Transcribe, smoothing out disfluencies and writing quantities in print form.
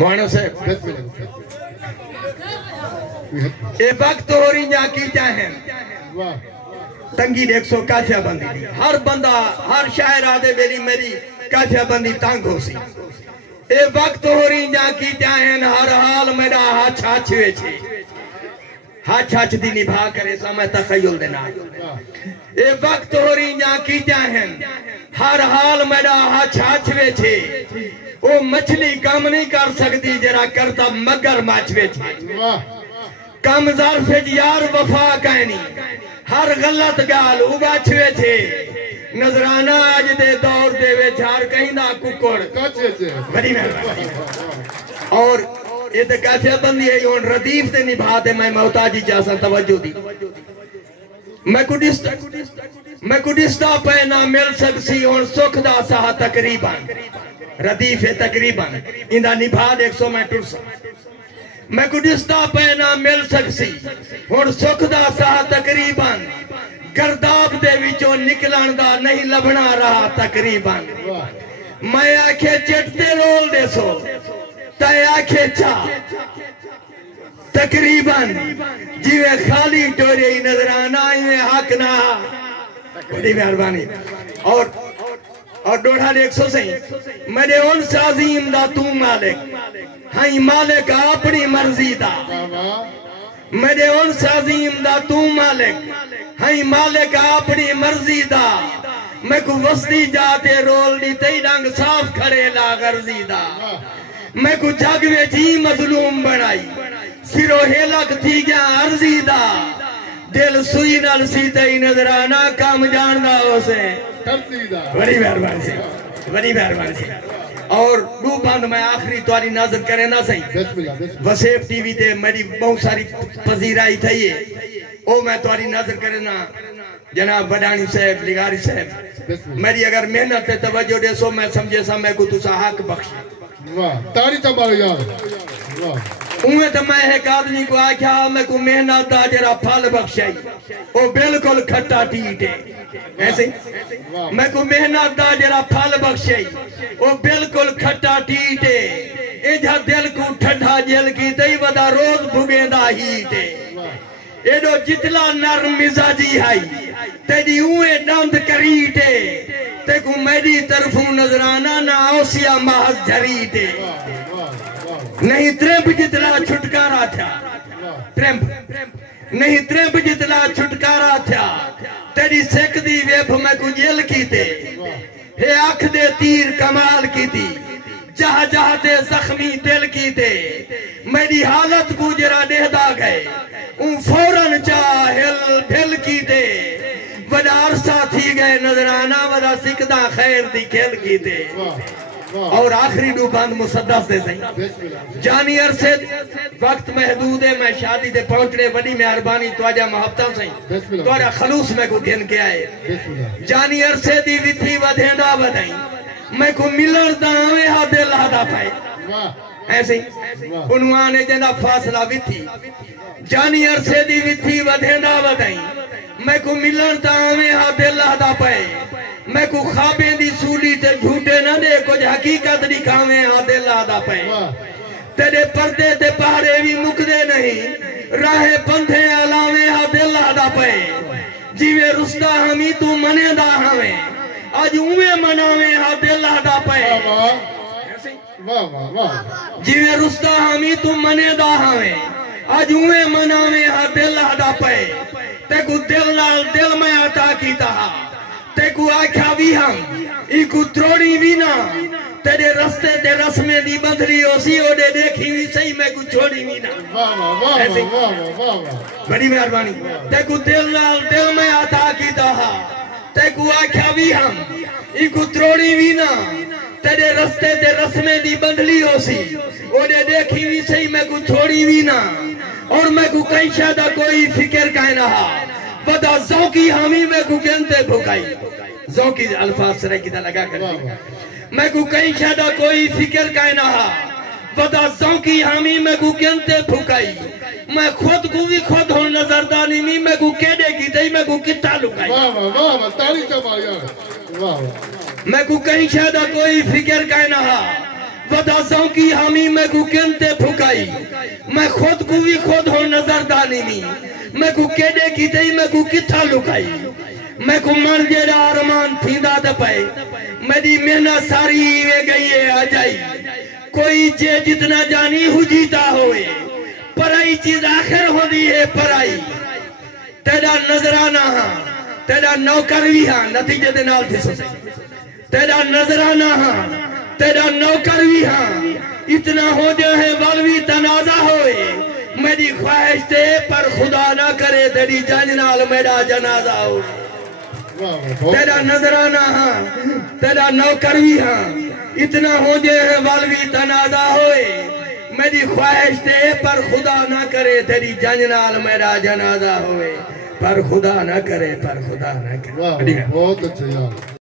मोहन से ये वक्त हो रही जा की चाहे तंगी 100 काफिया बंदी दी हर बंदा हर शायर आदे मेरी मेरी काफिया बंदी तंग हो सी ये वक्त हो रही जा की चाहे हर हाल मेरा हाथ छाछ वेछे हाथ छाछ दी निभा करे समय तखय्युल देना ये वक्त हो रही जा की चाहे हर हाल मेरा हाथ छाछ वेछे वो मछली काम नहीं कर सकती जरा करता मगर माछ वेछे कम ज़र्फ़ यार वफा कहनी हर गलत गाल उबाछ वेछे नजराना आज दे दौर दे वे झाड़ कहीं ना कुकुड़ बड़ी मेहरबानी और ये तो काफिया बंदी है और रदीफ से निभाते मैं मोहताजी जैसा तवज्जो दी मैं कुडिस्ता पे ना मिल सकसी और सुख दा सहा तकरीबन रदीफ है तकरीबन इंदा निभा 100 में टुरसा मैं कुडिस्ता पे ना मिल सकसी और सुख दा सहा तकरीबन गर्दाब दे विचों निकलन दा नहीं लभना रहा तकरीबन मैं आखे चिट्टे रोल देसो तय आखे चा तकरीबन जीवे खाली टोरे नजराना हक ना बड़ी मेहरबानी और डोढ़ा 100 सही मेरे उन साजीम दा तू मालिक हाई मालिक अपनी मर्जी दा मेरे उन साजीम दा तू मालिक हाई मालिक अपनी मर्जी दा मैं को वस्ती जाते रोल दी तई रंग साफ खड़े ला गर्जी दा मैं को जग में जी मजलूम बनाई सिरो हेलक थी गया अर्जी दा दिल सुई नल सी तई नजराना काम जानदा उसे बड़ी मेहरबानी से और दो बंद मैं आखिरी तुम्हारी नजर करे ना सही वसेफ टीवी ते मेरी बहुत सारी पजीराई थी है ओ मैं तुम्हारी नजर करे ना जनाब वडानी साहब लिगारी साहब मेरी अगर मेहनत है तवज्जो देसो मैं समझे सा मैं को तुसा हक बख्शे वाह तारी तबाल यार वाह उमे तो मैं एक आदमी को आख्या मैं को मेहनत दा जरा फल बख्शाई ओ बिल्कुल खट्टा टीट है ऐसे मैं को मेहनत दा जरा फल बख्शाई ओ बिल्कुल खट्टा टीट है ए जा दिल को ठंडा जेल की दई वदा रोज भुगेंदा हीट है एडो जितला नरम मिजाजी है तेरी उए दंद करीट है ते को मेरी तरफों नजराना ना ओसिया महज झरीट है नहीं त्रेब जितला छुटकारा था त्रेब नहीं त्रेब जितला छुटकारा था तेरी सेक दी वेब में को जेल की थे हे आँख दे तीर कमाल की थी जहाँ जहाँ ते जख्मी दिल की थे मेरी हालत को जरा देहदा गए फौरन चाह ढिल की थे वदार साथी गए नजराना वदा सिकदा खैर दी खेल की थे और आखिरी दो बंद मुसद्दस दे सही जानी अरसे वक्त महदूद है मैं शादी दे पहुंचने बड़ी मेहरबानी तवाजा मोहब्बत सही तवाजा खलूस में को गिन के आए जानी अरसे दी विथी वधेंदा वधाई मैं को मिलन दावे हा दिल हादा पाए ऐसे उन्वान है जना फासला विथी जानी अरसे दी विथी वधेंदा वधाई मैं को मिलन दावे हा दिल हादा पाए मैं को खाबे दी सूली ते झूठे ना दे कुछ हकीकत दिखावे आ दिल आदा पे तेरे पर्दे ते पहाड़े भी मुकदे नहीं राहे पंथे अलावे आ दिल आदा पे जीवे रुस्ता हमी तू मने दा हवे आज उवे मनावे आ दिल आदा पे जीवे रुस्ता हमी तू मने दा हवे आज उवे मनावे आ दिल आदा पे ते को दिल नाल दिल में अता कीता ते को आख्या भी हम इको त्रोड़ी भी ना तेरे रस्ते ते रस्मे दी बंधरी ओसी ओडे देखी भी सही मैं को छोड़ी भी ना बड़ी मेहरबानी ते को दिल नाल दिल में अता कीता ते को आख्या भी हम इको त्रोड़ी भी ना तेरे रस्ते ते रस्मे दी बंधली ओसी ओडे देखी भी सही मैं को छोड़ी भी ना और मैं को कहीं शायद कोई फिक्र काहे ना वदा ज़ौकी हामी में को कहते भुकाई ज़ौकी अल्फाज सरे की लगा कर मैं को कहीं शायद कोई फिक्र काहे ना वदा ज़ौकी हामी में को कहते भुकाई मैं खुद को भी खुद हो नजरदानी में मैं को केडे की तई मैं को किता लुकाई वाह वाह वाह ताली तबाल यार वाह मैं को कहीं शायद कोई फिक्र काहे ना वदा कसों की हामी मैं को केंते फुकाई मैं खुद को भी खुद हो नजरदानी नी मैं को केडे की तई मैं को किथा लुकाई मैं को मन जेड़ा अरमान थींदा द पे मेरी मेहनत सारी वे गई है आ जाई कोई जे जितना जानी हुजीता होए पराई चीज आखिर होती है पराई तेरा नजराना हाँ तेरा नौकर भी हाँ नतीजे दे नाल थे तेरा नजराना हाँ तेरा नौकर भी हाँ इतना हो जाए बलवी तनाजा होए मेरी ख्वाहिश थे पर खुदा ना करे तेरी जान नाल मेरा जनाजा हो तेरा नजराना हाँ तेरा नौकर भी हाँ इतना हो जाए बलवी तनाजा होए मेरी ख्वाहिश थे पर खुदा ना करे तेरी जान नाल मेरा जनाजा होए पर खुदा ना करे पर खुदा ना करे। बहुत अच्छे यार।